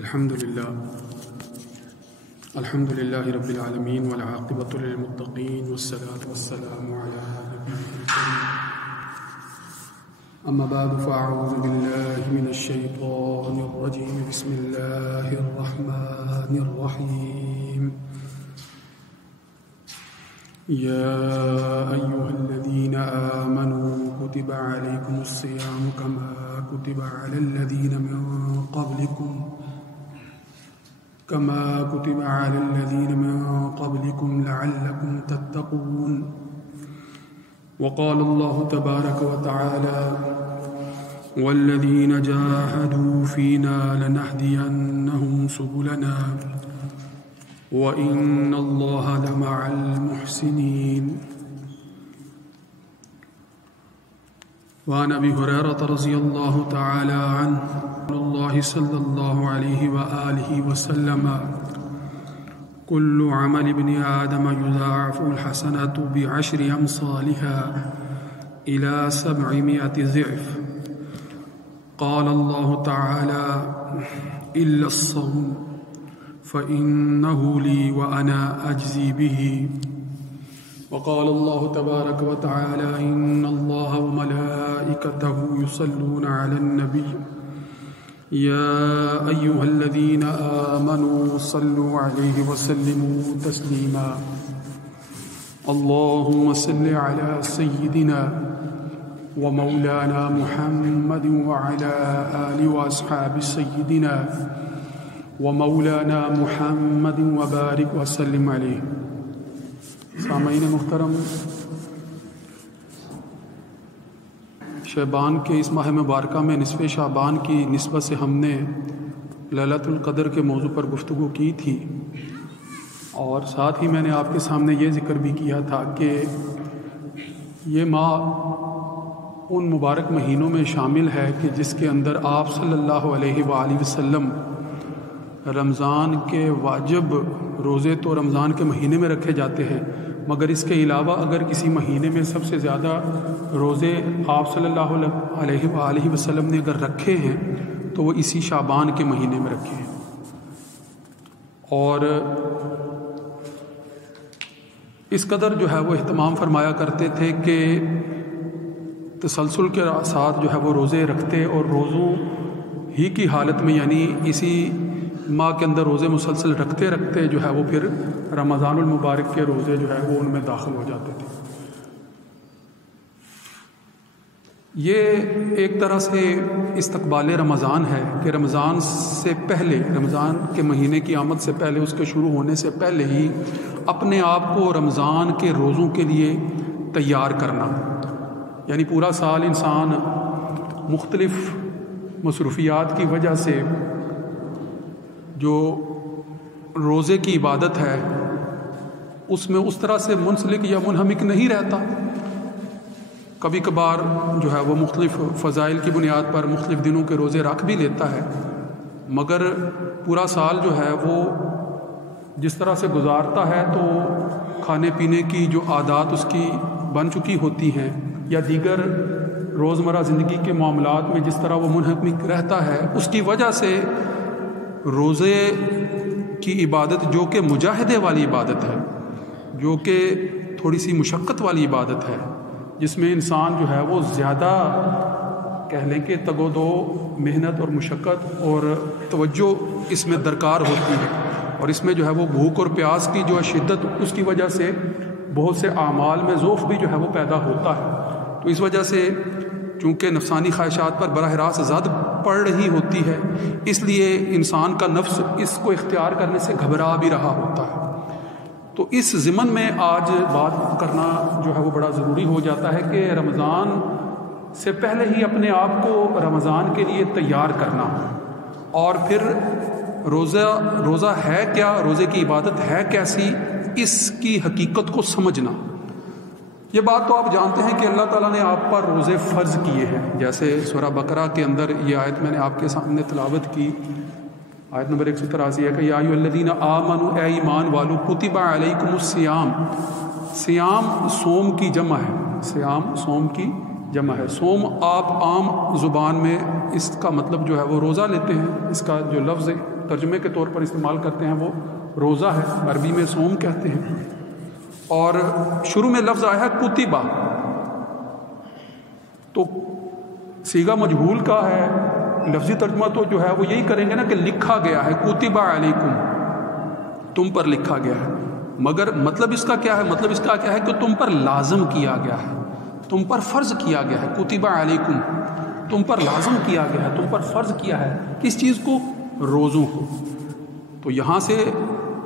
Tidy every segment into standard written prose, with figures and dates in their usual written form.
الحمد لله رب العالمين والعاقبة للمتقين والصلاة والسلام على نبيه الكريم. أما بعد فأعوذ بالله من الشيطان الرجيم. بسم الله الرحمن الرحيم. يا أيها الذين آمنوا كتب عليكم الصيام كما كتب على الذين من قبلكم لعلكم تتقون. وقال الله تبارك وتعالى: والذين جاهدوا فينا لنهدينهم سبلنا وإن الله لمع المحسنين. وعن أبي هريرة رضي الله تعالى عنه قال الله صلى الله عليه وآله وسلم: كل عمل ابن آدم يضاعف الحسنة ب10 أمثالها إلى 700 ضعف. قال الله تعالى: إلا الصوم فإنه لي وأنا أجزي به. وقال الله تبارك وتعالى: إن الله وملائكته يصلون على النبي يا أيها الذين آمنوا صلوا عليه وسلموا تسليما. اللهم صل على سيدنا ومولانا محمد وعلى آل وأصحاب سيدنا ومولانا محمد وبارك وسلم عليه. سامعین محترم، شعبان کے اس ماہ مبارکہ میں نصف شعبان کی نسبت سے ہم نے لیلۃ القدر کے موضوع پر گفتگو کی تھی، اور ساتھ ہی میں نے آپ کے سامنے یہ ذکر بھی کیا تھا کہ یہ ماہ ان مبارک مہینوں میں شامل ہے کہ جس کے اندر آپ صلی اللہ علیہ وآلہ وسلم رمضان کے واجب روزے تو رمضان کے مہینے میں رکھے جاتے ہیں، مگر اس کے علاوہ اگر کسی مہینے میں سب سے زیادہ روزے آپ صلی اللہ علیہ وآلہ وسلم نے اگر رکھے ہیں تو وہ اسی شعبان کے مہینے میں رکھے ہیں. اور اس قدر جو ہے وہ اہتمام فرمایا کرتے تھے کہ تسلسل کے ساتھ جو ہے وہ روزے رکھتے، اور روزوں ہی کی حالت میں یعنی اسی ماہ کے اندر روزے مسلسل رکھتے رکھتے جو ہے وہ پھر رمضان المبارک کے روزے جو ہے وہ ان میں داخل ہو جاتے تھے. یہ ایک طرح سے استقبال رمضان ہے کہ رمضان سے پہلے، رمضان کے مہینے کی آمد سے پہلے، اس کے شروع ہونے سے پہلے ہی اپنے آپ کو رمضان کے روزوں کے لیے تیار کرنا. یعنی پورا سال انسان مختلف مصروفیات کی وجہ سے جو روزے کی عبادت ہے اس میں اس طرح سے منسلک یا منہمک نہیں رہتا. کبھی کبھار جو ہے وہ مختلف فضائل کی بنیاد پر مختلف دنوں کے روزے رکھ بھی لیتا ہے، مگر پورا سال جو ہے وہ جس طرح سے گزارتا ہے تو کھانے پینے کی جو عادات اس کی بن چکی ہوتی ہیں یا دیگر روزمرہ زندگی کے معاملات میں جس طرح وہ منہمک رہتا ہے، اس کی وجہ سے روزے کی عبادت جو کہ مجاہدے والی عبادت ہے، جو کہ تھوڑی سی مشقت والی عبادت ہے، جس میں انسان جو ہے وہ زیادہ کہہ لیں کہ تگ و دو محنت اور مشقت اور توجہ اس میں درکار ہوتی ہے، اور اس میں جو ہے وہ بھوک اور پیاس کی جو شدت اس کی وجہ سے بہت سے اعمال میں ضعف بھی جو ہے وہ پیدا ہوتا ہے. تو اس وجہ سے چونکہ نفسانی خواہشات پر براہ راست زد پڑ رہی ہوتی ہے، اس لیے انسان کا نفس اس کو اختیار کرنے سے گھبرا بھی رہا ہوتا ہے. تو اس ضمن میں آج بات کرنا جو ہے وہ بڑا ضروری ہو جاتا ہے کہ رمضان سے پہلے ہی اپنے آپ کو رمضان کے لیے تیار کرنا، اور پھر روزہ ہے کیا، روزے کی عبادت ہے کیسی، اس کی حقیقت کو سمجھنا. یہ بات تو آپ جانتے ہیں کہ اللہ تعالیٰ نے آپ پر روزے فرض کیے ہیں. جیسے سورہ بقرہ کے اندر یہ آیت میں نے آپ کے سامنے تلاوت کی، آیت نمبر 183 ہے کہ یا ایھا الذین آمنوا، اے ایمان والو، کتب علیکم الصیام. صیام صوم کی جمع ہے، صیام صوم کی جمع ہے. صوم آپ عام زبان میں اس کا مطلب جو ہے وہ روزہ لیتے ہیں. اس کا جو لفظ ترجمے کے طور پر استعمال کرتے ہیں وہ روزہ ہے، عربی میں صوم کہتے ہیں. اور شروع میں لفظ آیا ہے کتبہ، تو صیغہ مجہول کا ہے، لفظی ترجمہ تو جو ہے وہ یہی کریں گے نا کہ لکھا گیا ہے، کتبہ علیکم، تم پر لکھا گیا ہے. مگر مطلب اس کا کیا ہے؟ مطلب اس کا کیا ہے کہ تم پر لازم کیا گیا ہے، تم پر فرض کیا گیا ہے. کتبہ علیکم، تم پر لازم کیا گیا ہے، تم پر فرض کیا ہے کس چیز کو؟ روزوں کو. تو یہاں سے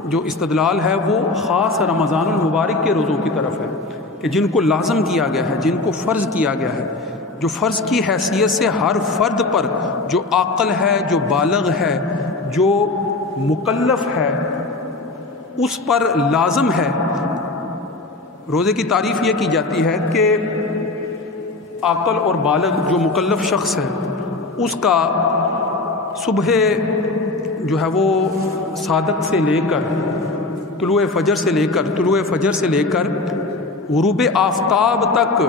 جو استدلال ہے وہ خاص رمضان المبارک کے روزوں کی طرف ہے کہ جن کو لازم کیا گیا ہے، جن کو فرض کیا گیا ہے، جو فرض کی حیثیت سے ہر فرد پر جو عاقل ہے، جو بالغ ہے، جو مکلف ہے، اس پر لازم ہے. روزے کی تعریف یہ کی جاتی ہے کہ عاقل اور بالغ جو مکلف شخص ہے اس کا صبح جو ہے وہ صادق سے لے کر طلوع فجر سے لے کر غروب آفتاب تک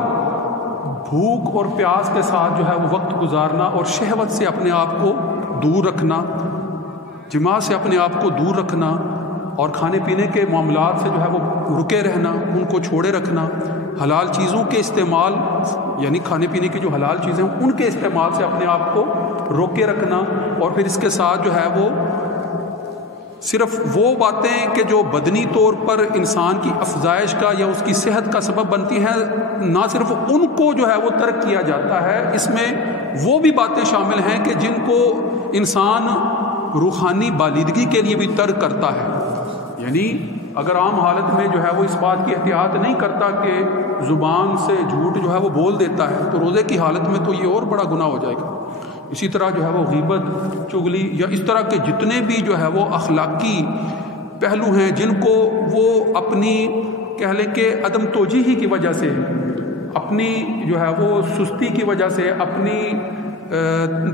بھوک اور پیاس کے ساتھ جو ہے وہ وقت گزارنا اور شہوت سے اپنے آپ کو دور رکھنا، جماع سے اپنے آپ کو دور رکھنا اور کھانے پینے کے معاملات سے جو ہے وہ رکے رہنا، ان کو چھوڑے رکھنا، حلال چیزوں کے استعمال یعنی کھانے پینے کی جو حلال چیزیں ہیں ان کے استعمال سے اپنے آپ کو روکے رکھنا. اور پھر اس کے ساتھ جو ہے وہ صرف وہ باتیں کہ جو بدنی طور پر انسان کی افزائش کا یا اس کی صحت کا سبب بنتی ہیں، نہ صرف ان کو جو ہے وہ ترک کیا جاتا ہے، اس میں وہ بھی باتیں شامل ہیں کہ جن کو انسان روحانی بالیدگی کے لیے بھی ترک کرتا ہے. یعنی اگر عام حالت میں جو ہے وہ اس بات کی احتیاط نہیں کرتا کہ زبان سے جھوٹ جو ہے وہ بول دیتا ہے، تو روزے کی حالت میں تو یہ اور بڑا گناہ ہو جائے گا. اسی طرح جو ہے وہ غیبت، چغلی یا اس طرح کے جتنے بھی جو ہے وہ اخلاقی پہلو ہیں جن کو وہ اپنی کہہ لیں کہ عدم توجیہی کی وجہ سے، اپنی جو ہے وہ سستی کی وجہ سے، اپنی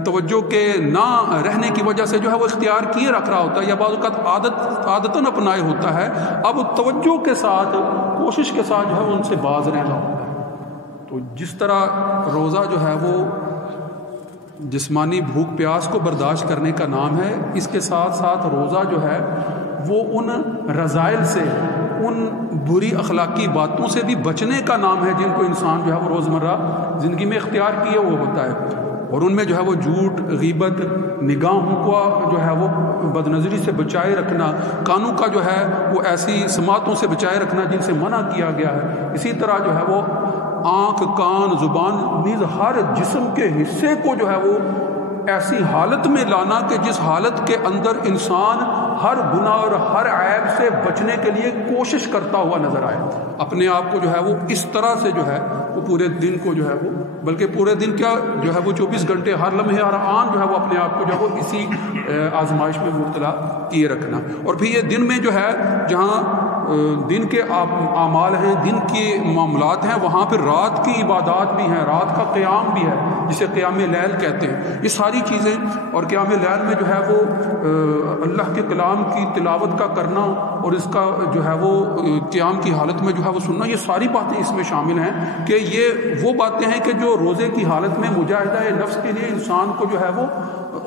توجہ کے نہ رہنے کی وجہ سے جو ہے وہ اختیار کیے رکھ رہا ہوتا ہے یا بعض اوقات عادتاً اپنائے ہوتا ہے، اب توجہ کے ساتھ کوشش کے ساتھ جو ہے وہ ان سے باز رہنا ہوتا ہے. تو جس طرح روزہ جو ہے وہ جسمانی بھوک پیاس کو برداشت کرنے کا نام ہے، اس کے ساتھ ساتھ روزہ جو ہے وہ ان رذائل سے، ان بری اخلاقی باتوں سے بھی بچنے کا نام ہے جن کو انسان جو ہے وہ روزمرہ زندگی میں اختیار کیے وہ ہوتا ہے. اور ان میں جو ہے وہ جھوٹ، غیبت، نگاہوں کو جو ہے وہ بدنظری سے بچائے رکھنا، کانوں کا جو ہے وہ ایسی سماعتوں سے بچائے رکھنا جن سے منع کیا گیا ہے. اسی طرح جو ہے وہ آنکھ، کان، زبان، نیز ہر جسم کے حصے کو جو ہے وہ ایسی حالت میں لانا کہ جس حالت کے اندر انسان ہر گناہ اور ہر عیب سے بچنے کے لیے کوشش کرتا ہوا نظر آئے. اپنے آپ کو جو ہے وہ اس طرح سے جو ہے وہ پورے دن کو جو ہے وہ، بلکہ پورے دن کیا جو ہے وہ 24 گھنٹے ہر لمحے ہر آن جو ہے وہ اپنے آپ کو جو ہے وہ اسی آزمائش میں مبتلا کیے رکھنا. اور پھر یہ دن میں جو ہے جہاں دن کے اعمال ہیں، دن کے معاملات ہیں، وہاں پھر رات کی عبادات بھی ہیں، رات کا قیام بھی ہے جسے قیام لیل کہتے ہیں. یہ ساری چیزیں، اور قیام لیل میں جو ہے وہ اللہ کے کلام کی تلاوت کا کرنا اور اس کا جو ہے وہ قیام کی حالت میں جو ہے وہ سننا، یہ ساری باتیں اس میں شامل ہیں کہ یہ وہ باتیں ہیں کہ جو روزے کی حالت میں مجاہدہ نفس کے لیے انسان کو جو ہے وہ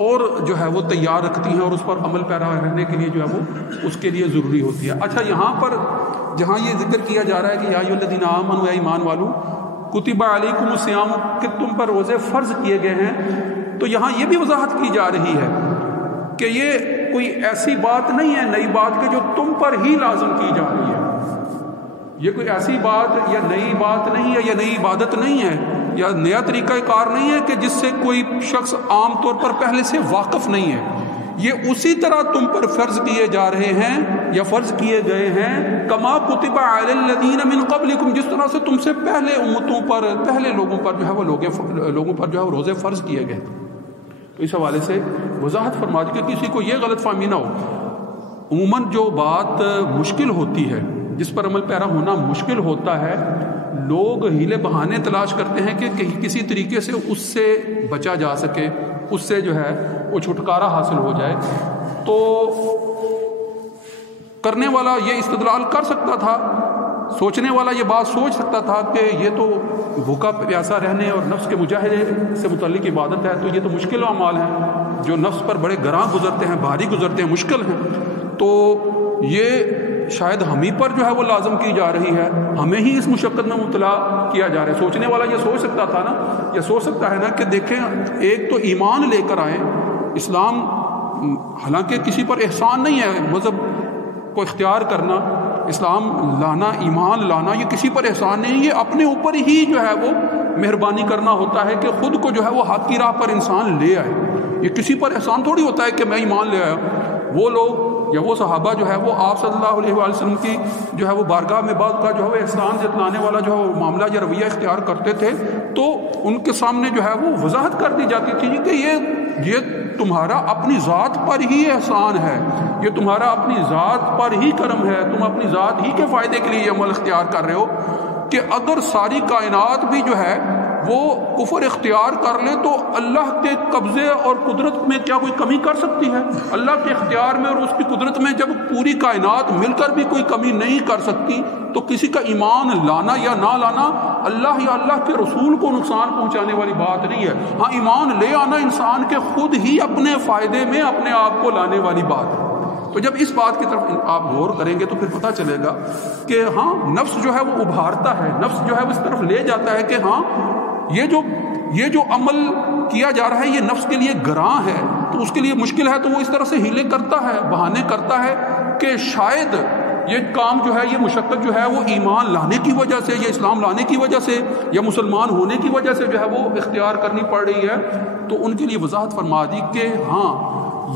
اور جو ہے وہ تیار رکھتی ہیں اور اس پر عمل پیرا رہنے کے لیے جو ہے وہ اس کے لیے ضروری ہوتی ہے. اچھا، یہاں پر جہاں یہ ذکر کیا جا رہا ہے کہ یا ایھا الذین آمنوا، اے ایمان والو، کتب علیکم الصیام، کہ تم پر روزے فرض کیے گئے ہیں، تو یہاں یہ بھی وضاحت کی جا رہی ہے کہ یہ کوئی ایسی بات نہیں ہے، نئی بات کہ جو تم پر ہی لازم کی جا رہی ہے. یہ کوئی ایسی بات یا نئی بات نہیں ہے یا نئی عبادت نہیں ہے یا نیا طریقہ کار نہیں ہے کہ جس سے کوئی شخص عام طور پر پہلے سے واقف نہیں ہے. یہ اسی طرح تم پر فرض کیے جا رہے ہیں یا فرض کیے گئے ہیں، کما کتب علی الذین من قبلکم، جس طرح سے تم سے پہلے امتوں پر، پہلے لوگوں پر جو ہے وہ لوگوں پر جو ہے وہ روزے فرض کیے گئے. تو اس حوالے سے وضاحت فرما دی کہ کسی کو یہ غلط فہمی نہ ہو. عموماً جو بات مشکل ہوتی ہے، جس پر عمل پیرا ہونا مشکل ہوتا ہے، لوگ ہیلے بہانے تلاش کرتے ہیں کہ کسی طریقے سے اس سے بچا جا سکے، اس سے جو ہے وہ چھٹکارا حاصل ہو جائے. تو کرنے والا یہ استدلال کر سکتا تھا سوچنے والا یہ بات سوچ سکتا تھا کہ یہ تو بھوکا پیاسا رہنے اور نفس کے مجاہدے سے متعلق عبادت ہے، تو یہ تو مشکل اعمال ہیں جو نفس پر بڑے گراں گزرتے ہیں، بھاری گزرتے ہیں، مشکل ہیں، تو یہ شاید ہم ہی پر جو ہے وہ لازم کی جا رہی ہے، ہمیں ہی اس مشقت میں مبتلا کیا جا رہا ہے۔ سوچنے والا یہ سوچ سکتا تھا نا، یہ سوچ سکتا ہے نا کہ دیکھیں ایک تو ایمان لے کر آئیں، اسلام حالانکہ کسی پر احسان نہیں ہے مذہب کو اختیار کرنا، اسلام لانا، ایمان لانا، یہ کسی پر احسان نہیں، یہ اپنے اوپر ہی جو ہے وہ مہربانی کرنا ہوتا ہے کہ خود کو جو ہے وہ حق کی راہ پر انسان لے آئے۔ یہ کسی پر احسان تھوڑی ہوتا ہے کہ میں ایمان لے آیا۔ وہ لوگ یا وہ صحابہ جو ہے وہ آپ صلی اللہ علیہ وآلہ وسلم کی جو ہے وہ بارگاہ میں بعد کا جو ہے وہ احسان جتلانے والا جو ہے وہ معاملہ یا رویہ اختیار کرتے تھے، تو ان کے سامنے جو ہے وہ وضاحت کر دی جاتی تھی کہ یہ تمہارا اپنی ذات پر ہی احسان ہے، یہ تمہارا اپنی ذات پر ہی کرم ہے، تم اپنی ذات ہی کے فائدے کے لیے یہ عمل اختیار کر رہے ہو، کہ اگر ساری کائنات بھی جو ہے وہ کفر اختیار کر لے تو اللہ کے قبضے اور قدرت میں کیا کوئی کمی کر سکتی ہے؟ اللہ کے اختیار میں اور اس کی قدرت میں جب پوری کائنات مل کر بھی کوئی کمی نہیں کر سکتی، تو کسی کا ایمان لانا یا نہ لانا اللہ یا اللہ کے رسول کو نقصان پہنچانے والی بات نہیں ہے۔ ہاں، ایمان لے آنا انسان کے خود ہی اپنے فائدے میں اپنے آپ کو لانے والی بات ہے۔ تو جب اس بات کی طرف آپ غور کریں گے تو پھر پتہ چلے گا کہ ہاں نفس جو ہے وہ ابھارتا ہے، نفس جو ہے وہ اس طرف لے جاتا ہے کہ ہاں یہ جو عمل کیا جا رہا ہے یہ نفس کے لیے گراں ہے، تو اس کے لیے مشکل ہے، تو وہ اس طرح سے ہیلے کرتا ہے، بہانے کرتا ہے کہ شاید یہ کام جو ہے، یہ مشقت جو ہے وہ ایمان لانے کی وجہ سے یا اسلام لانے کی وجہ سے یا مسلمان ہونے کی وجہ سے جو ہے وہ اختیار کرنی پڑ رہی ہے۔ تو ان کے لیے وضاحت فرما دی کہ ہاں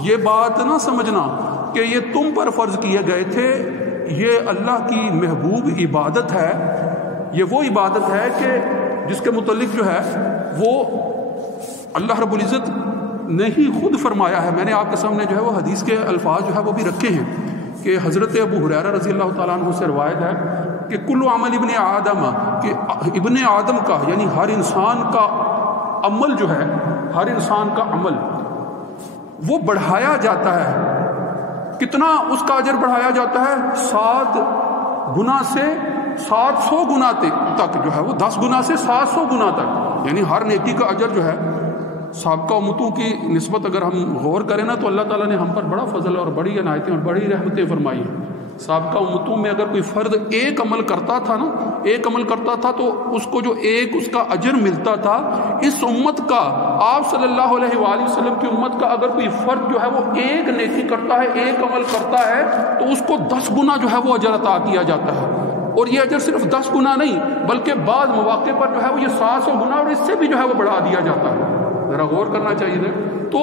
یہ بات نہ سمجھنا کہ یہ تم پر فرض کیے گئے تھے، یہ اللہ کی محبوب عبادت ہے، یہ وہ عبادت ہے کہ جس کے متعلق جو ہے وہ اللہ رب العزت نے ہی خود فرمایا ہے۔ میں نے آپ کے سامنے جو ہے وہ حدیث کے الفاظ جو ہے وہ بھی رکھے ہیں کہ حضرت ابو ہریرہ رضی اللہ تعالیٰ عنہ سے روایت ہے کہ کل عمل ابن آدم، کہ ابن آدم کا یعنی ہر انسان کا عمل جو ہے، ہر انسان کا عمل وہ بڑھایا جاتا ہے۔ کتنا اس کا اجر بڑھایا جاتا ہے؟ 7 گنا سے 700 گنا تک جو ہے وہ 10 گنا سے 700 گنا تک، یعنی ہر نیکی کا اجر جو ہے سابقہ امتوں کی نسبت اگر ہم غور کریں نا تو اللہ تعالیٰ نے ہم پر بڑا فضل اور بڑی عنایتیں اور بڑی رحمتیں فرمائی ہیں۔ سابقہ امتوں میں اگر کوئی فرد ایک عمل کرتا تھا نا، ایک عمل کرتا تھا تو اس کو جو ایک اس کا اجر ملتا تھا، اس امت کا، آپ صلی اللہ علیہ وآلہ وسلم کی امت کا اگر کوئی فرد جو ہے وہ ایک نیکی کرتا ہے، ایک عمل کرتا ہے، تو اس کو 10 گنا جو ہے وہ اجر عطا کیا جاتا ہے۔ اور یہ اجر صرف 10 گنا نہیں بلکہ بعض مواقع پر جو ہے وہ یہ 700 گنا اور اس سے بھی جو ہے وہ بڑھا دیا جاتا ہے۔ ذرا غور کرنا چاہیے نا، تو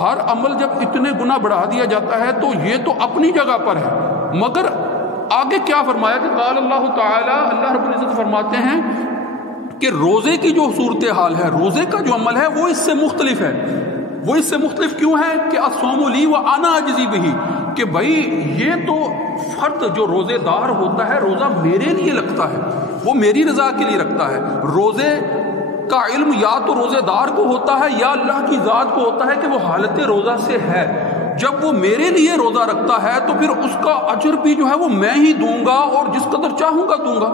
ہر عمل جب اتنے گنا بڑھا دیا جاتا ہے تو یہ تو اپنی جگہ پر ہے، مگر آگے کیا فرمایا کہ قال اللہ تعالی، اللہ رب العزت فرماتے ہیں کہ روزے کی جو صورتحال ہے، روزے کا جو عمل ہے وہ اس سے مختلف ہے۔ وہ اس سے مختلف کیوں ہے کہ الصوم لی وانا اجزی بہ، کہ بھائی یہ تو فرد جو روزے دار ہوتا ہے روزہ میرے لیے لگتا ہے، وہ میری رضا کے لیے رکھتا ہے۔ روزے کا علم یا تو روزے دار کو ہوتا ہے یا اللہ کی ذات کو ہوتا ہے کہ وہ حالت روزہ سے ہے۔ جب وہ میرے لیے روزہ رکھتا ہے تو پھر اس کا اجر بھی جو ہے وہ میں ہی دوں گا اور جس قدر چاہوں گا دوں گا،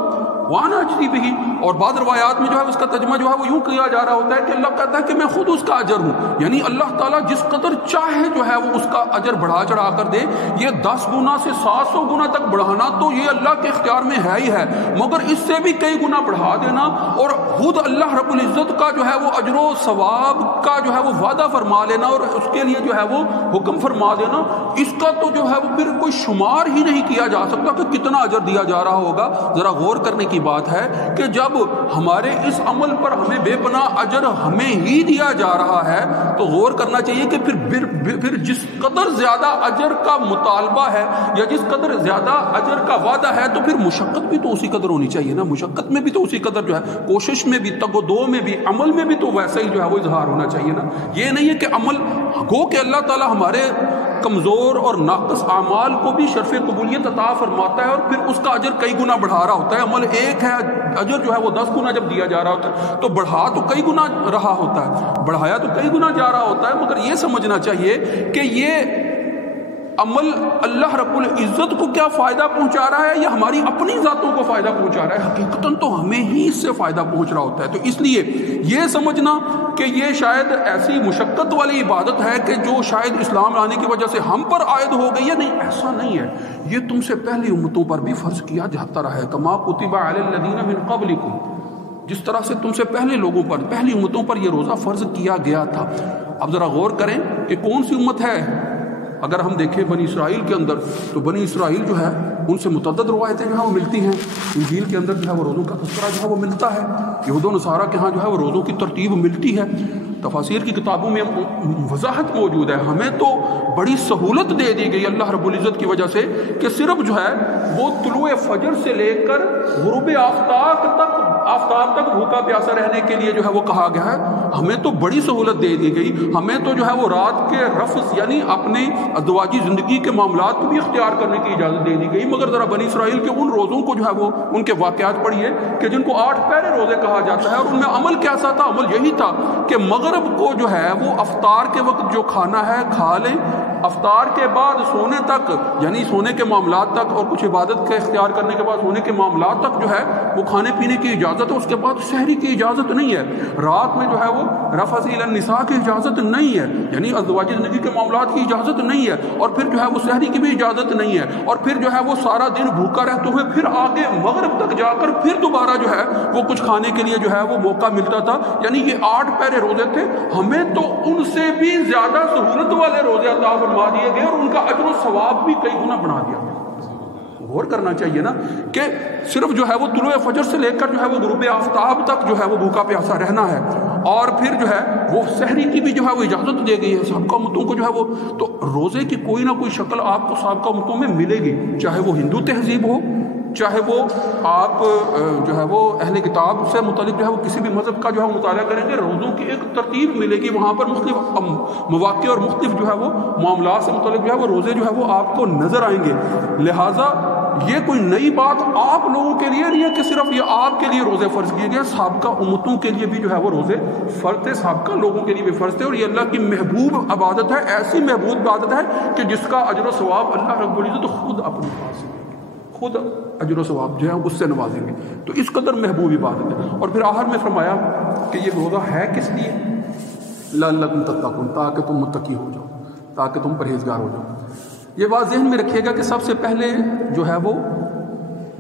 وانا اجزی بہ۔ اور بعض روایات میں جو ہے اس کا ترجمہ جو ہے وہ یوں کیا جا رہا ہوتا ہے کہ اللہ کہتا ہے کہ میں خود اس کا اجر ہوں، یعنی اللہ تعالیٰ جس قدر چاہے جو ہے وہ اس کا اجر بڑھا چڑھا کر دے۔ یہ 10 گنا سے 700 گنا تک بڑھانا تو یہ اللہ کے اختیار میں ہے ہی ہے، مگر اس سے بھی کئی گنا بڑھا دینا اور خود اللہ رب العزت کا جو ہے وہ اجر و ثواب کا جو ہے وہ وعدہ فرما لینا اور اس کے لیے جو ہے وہ حکم فرما دینا، اس کا تو جو ہے وہ پھر کوئی شمار ہی نہیں کیا جا سکتا کہ کتنا اجر دیا جا رہا ہوگا۔ ذرا غور کرنے کی بات ہے کہ جب ہمارے اس عمل پر ہمیں بے پناہ اجر ہمیں ہی دیا جا رہا ہے تو غور کرنا چاہیے کہ پھر جس قدر زیادہ اجر کا مطالبہ ہے یا جس قدر زیادہ اجر کا وعدہ ہے تو پھر مشقت بھی تو اسی قدر ہونی چاہیے نا، مشقت میں بھی تو اسی قدر جو ہے، کوشش میں بھی، تگ و دو میں بھی، عمل میں بھی تو ویسا ہی جو ہے وہ اظہار ہونا چاہیے نا۔ یہ نہیں ہے کہ عمل گو کہ اللہ تعالیٰ ہمارے کمزور اور ناقص اعمال کو بھی شرف قبولیت عطا فرماتا ہے اور پھر اس کا اجر کئی گنا بڑھا رہا ہوتا ہے۔ عمل ایک ہے، اجر جو ہے وہ 10 گنا جب دیا جا رہا ہوتا ہے تو بڑھا تو کئی گنا رہا ہوتا ہے، بڑھایا تو کئی گنا جا رہا ہوتا ہے، مگر یہ سمجھنا چاہیے کہ یہ عمل اللہ رب العزت کو کیا فائدہ پہنچا رہا ہے یا ہماری اپنی ذاتوں کو فائدہ پہنچا رہا ہے؟ حقیقتاً تو ہمیں ہی اس سے فائدہ پہنچ رہا ہوتا ہے. تو اس لیے یہ سمجھنا کہ یہ شاید ایسی مشقت والی عبادت ہے کہ جو شاید اسلام لانے کی وجہ سے ہم پر عائد ہو گئی ہے، نہیں، ایسا نہیں ہے. یہ تم سے پہلی امتوں پر بھی فرض کیا جاتا رہا ہے. کما کتب علی الذین من قبلکم، جس طرح سے تم سے پہلے لوگوں پر، پہلی امتوں پر یہ روزہ فرض کیا گیا تھا. اب ذرا غور کریں کہ کون سی امت ہے. اگر ہم دیکھیں بنی اسرائیل کے اندر، تو بنی اسرائیل جو ہے ان سے متعدد روایتیں جو ہے وہ ملتی ہیں. انجیل کے اندر جو ہے وہ روزوں کا تذکرہ جو ہے وہ ملتا ہے. یہود و نصارہ کے ہاں جو ہے وہ روزوں کی ترتیب ملتی ہے. تفاسیر کی کتابوں میں وضاحت موجود ہے. ہمیں تو بڑی سہولت دے دی گئی اللہ رب العزت کی وجہ سے کہ صرف جو ہے وہ طلوع فجر سے لے کر غروب آفتاب تک بھوکا پیاسا رہنے کے لیے جو ہے وہ کہا گیا ہے. ہمیں تو بڑی سہولت دے دی گئی. ہمیں تو جو ہے وہ رات کے رفض یعنی اپنے ازدواجی زندگی کے معاملات کو بھی اختیار کرنے کی اجازت دے دی گئی. مگر ذرا بنی اسرائیل کے ان روزوں کو جو ہے وہ ان کے واقعات پڑھیے کہ جن کو 8 پیرے روزے کہا جاتا ہے، اور ان میں عمل کیسا تھا؟ عمل یہی تھا کہ مغرب کو جو ہے وہ افطار کے وقت جو کھانا ہے کھا لیں، افطار کے بعد سونے تک یعنی سونے کے معاملات تک اور کچھ عبادت کے اختیار کرنے کے بعد سونے کے معاملات تک جو ہے وہ کھانے پینے کی اجازت ہے. اس کے بعد سحری کی اجازت نہیں ہے. رات میں جو ہے وہ رفث الی النساء کی اجازت نہیں ہے، یعنی ازدواجی زندگی کے معاملات کی اجازت نہیں ہے. اور پھر جو ہے وہ سحری کی بھی اجازت نہیں ہے. اور پھر جو ہے وہ سارا دن بھوکا رہتے ہوئے پھر آگے مغرب تک جا کر پھر دوبارہ جو ہے وہ کچھ کھانے کے لیے جو ہے وہ موقع ملتا تھا. یعنی یہ 8 پیرے روزے تھے. ہمیں تو ان سے بھی زیادہ سہولت والے روزے عطا فرما دیے گئے اور ان کا اجر و ثواب بھی کئی گنا بنا دیا گیا. غور کرنا چاہیے نا کہ صرف جو ہے وہ طلوع فجر سے لے کر جو ہے وہ غروب آفتاب تک جو ہے وہ بھوکا پیاسا رہنا ہے. اور پھر جو ہے وہ سحری کی بھی جو ہے وہ اجازت دے گئی ہے سابقہ امتوں کو جو ہے وہ. تو روزے کی کوئی نہ کوئی شکل آپ کو سابقہ امتوں میں ملے گی، چاہے وہ ہندو تہذیب ہو، چاہے وہ آپ جو ہے وہ اہل کتاب سے متعلق جو ہے وہ کسی بھی مذہب کا جو ہے مطالعہ کریں گے، روزوں کی ایک ترتیب ملے گی. وہاں پر مختلف مواقع اور مختلف جو ہے وہ معاملات سے متعلق جو ہے وہ روزے جو ہے وہ آپ کو نظر آئیں گے. لہٰذا یہ کوئی نئی بات آپ لوگوں کے لیے نہیں ہے کہ صرف یہ آپ کے لیے روزے فرض کیے گئے. سابقہ امتوں کے لیے بھی جو ہے وہ روزے فرض تھے، سابقہ لوگوں کے لیے بھی فرض تھے. اور یہ اللہ کی محبوب عبادت ہے، ایسی محبوب عبادت ہے کہ جس کا اجر و ثواب اللہ رب العزت خود اپنے پاس ہے، خود اجر و ثواب جو ہے اس سے نوازیں گے. تو اس قدر محبوب عبادت ہے. اور پھر آخر میں فرمایا کہ یہ روزہ ہے کس لیے؟ لعلکم تتقون، تاکہ تم متقی ہو جاؤ، تاکہ تم پرہیزگار ہو جاؤ. یہ بات ذہن میں رکھیے گا کہ سب سے پہلے جو ہے وہ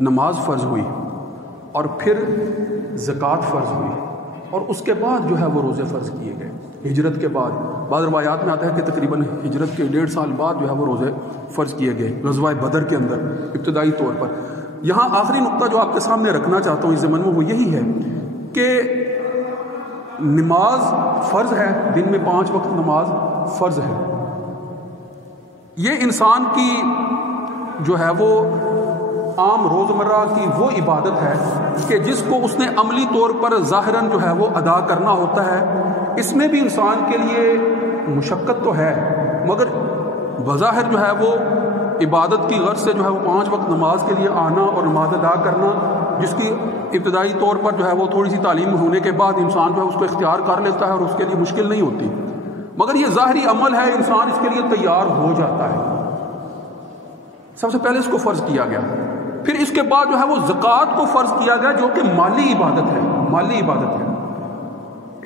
نماز فرض ہوئی، اور پھر زکوٰۃ فرض ہوئی، اور اس کے بعد جو ہے وہ روزے فرض کیے گئے ہجرت کے بعد. بعض روایات میں آتا ہے کہ تقریباً ہجرت کے 1.5 سال بعد جو ہے وہ روزے فرض کیے گئے غزوہ بدر کے اندر ابتدائی طور پر. یہاں آخری نقطہ جو آپ کے سامنے رکھنا چاہتا ہوں اس ضمن میں وہ یہی ہے کہ نماز فرض ہے، دن میں 5 وقت نماز فرض ہے. یہ انسان کی جو ہے وہ عام روزمرہ کی وہ عبادت ہے کہ جس کو اس نے عملی طور پر ظاہراً جو ہے وہ ادا کرنا ہوتا ہے. اس میں بھی انسان کے لیے مشقت تو ہے، مگر بظاہر جو ہے وہ عبادت کی غرض سے جو ہے وہ 5 وقت نماز کے لیے آنا اور نماز ادا کرنا، جس کی ابتدائی طور پر جو ہے وہ تھوڑی سی تعلیم ہونے کے بعد انسان جو ہے اس کو اختیار کر لیتا ہے اور اس کے لیے مشکل نہیں ہوتی. مگر یہ ظاہری عمل ہے، انسان اس کے لیے تیار ہو جاتا ہے. سب سے پہلے اس کو فرض کیا گیا. پھر اس کے بعد جو ہے وہ زکوٰۃ کو فرض کیا گیا، جو کہ مالی عبادت ہے. مالی عبادت ہے.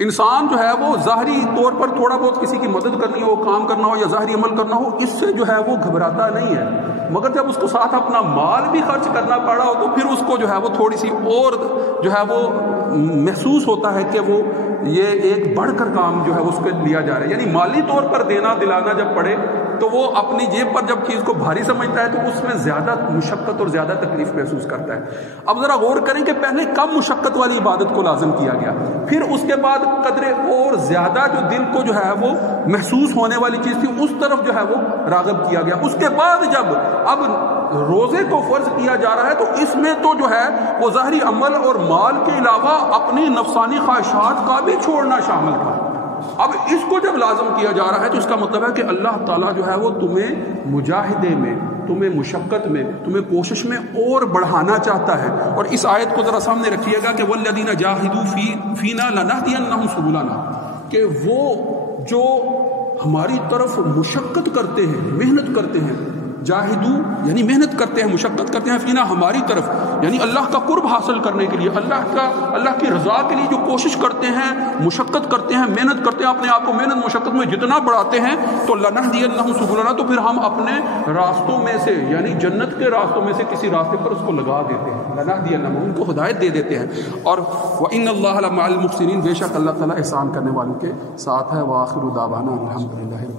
انسان جو ہے وہ ظاہری طور پر تھوڑا بہت کسی کی مدد کرنی ہو، کام کرنا ہو یا ظاہری عمل کرنا ہو، اس سے جو ہے وہ گھبراتا نہیں ہے. مگر جب اس کو ساتھ اپنا مال بھی خرچ کرنا پڑا ہو تو پھر اس کو جو ہے وہ تھوڑی سی اور جو ہے وہ محسوس ہوتا ہے کہ وہ یہ ایک بڑھ کر کام جو ہے اس کو لیا جا رہا ہے. یعنی مالی طور پر دینا دلانا جب پڑے تو وہ اپنی جیب پر جب چیز کو بھاری سمجھتا ہے تو اس میں زیادہ مشقت اور زیادہ تکلیف محسوس کرتا ہے. اب ذرا غور کریں کہ پہلے کم مشقت والی عبادت کو لازم کیا گیا، پھر اس کے بعد قدرے اور زیادہ جو دل کو جو ہے وہ محسوس ہونے والی چیز تھی اس طرف جو ہے وہ راغب کیا گیا. اس کے بعد جب اب روزے کو فرض کیا جا رہا ہے تو اس میں تو جو ہے وہ ظاہری عمل اور مال کے علاوہ اپنی نفسانی خواہشات کا بھی چھوڑنا شامل تھا. اب اس کو جب لازم کیا جا رہا ہے تو اس کا مطلب ہے کہ اللہ تعالیٰ جو ہے وہ تمہیں مجاہدے میں، تمہیں مشقت میں، تمہیں کوشش میں اور بڑھانا چاہتا ہے. اور اس آیت کو ذرا سامنے رکھیے گا کہ والذین جاہدوا فینا لنہدینہم سبلنا، کہ وہ جو ہماری طرف مشقت کرتے ہیں، محنت کرتے ہیں، جاہدو یعنی محنت کرتے ہیں، مشقت کرتے ہیں، فینا ہماری طرف، یعنی اللہ کا قرب حاصل کرنے کے لیے، اللہ کی رضا کے لیے جو کوشش کرتے ہیں، مشقت کرتے ہیں، محنت کرتے ہیں، اپنے آپ کو محنت مشقت میں جتنا بڑھاتے ہیں تو لنہدینہم سبلنا، تو پھر ہم اپنے راستوں میں سے یعنی جنت کے راستوں میں سے کسی راستے پر اس کو لگا دیتے ہیں، لنہدینہم، ان کو ہدایت دے دیتے ہیں۔ اور وَإِنَّ اللَّهَ لَمَعَ الْمُحْسِنِينَ، بے شک اللہ تعالیٰ احسان کرنے والوں کے ساتھ ہے۔ وآخر دعوانا الحمدللہ۔